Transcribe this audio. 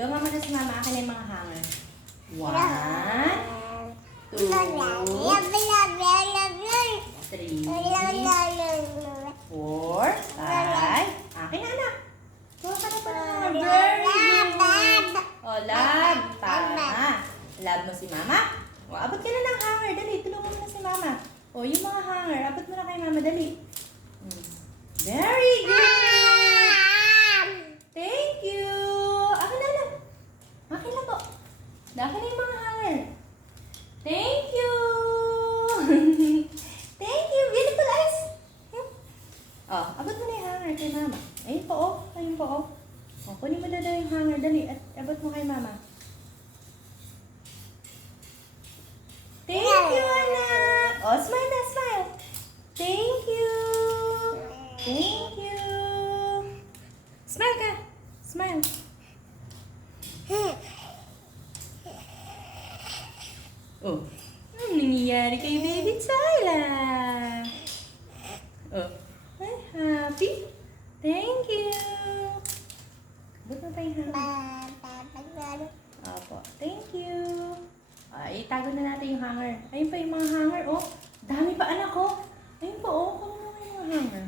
Tulungan mo na si mama. Akin na yung mga hanger. 1, 2, 3, 4, 5. Akin na, anak. Kuha ka na pa ng hanger. Very good. O, love. Tama. Love mo si mama. O, abot ka na ng hanger. Dali, tulungan mo na si mama. O, yung mga hanger. Abot mo na kay mama. Dali. Very good. Thank you. Akin na lang. Akin na po. Akin na yung mga hanger. Thank you. Thank you. Beautiful eyes. Oh, abot mo na yung hanger kay mama. Ayun po, oh. Ayun po, oh. Oh, kunin mo na yung hanger. Dali. At abot mo kay mama. Thank you, anak. Oh, smile na, smile. Thank you. Thank you. Smile ka. Smile. Oh. Anong nangyayari kay baby Tyla? Oh. Ay, happy? Thank you. Abot mo pa yung hanger. Opo. Thank you. Ay, itago na natin yung hanger. Ayun pa yung mga hanger, oh. Dami pa, anak, oh. Ayun pa, oh. Kunin mo yung mga hanger.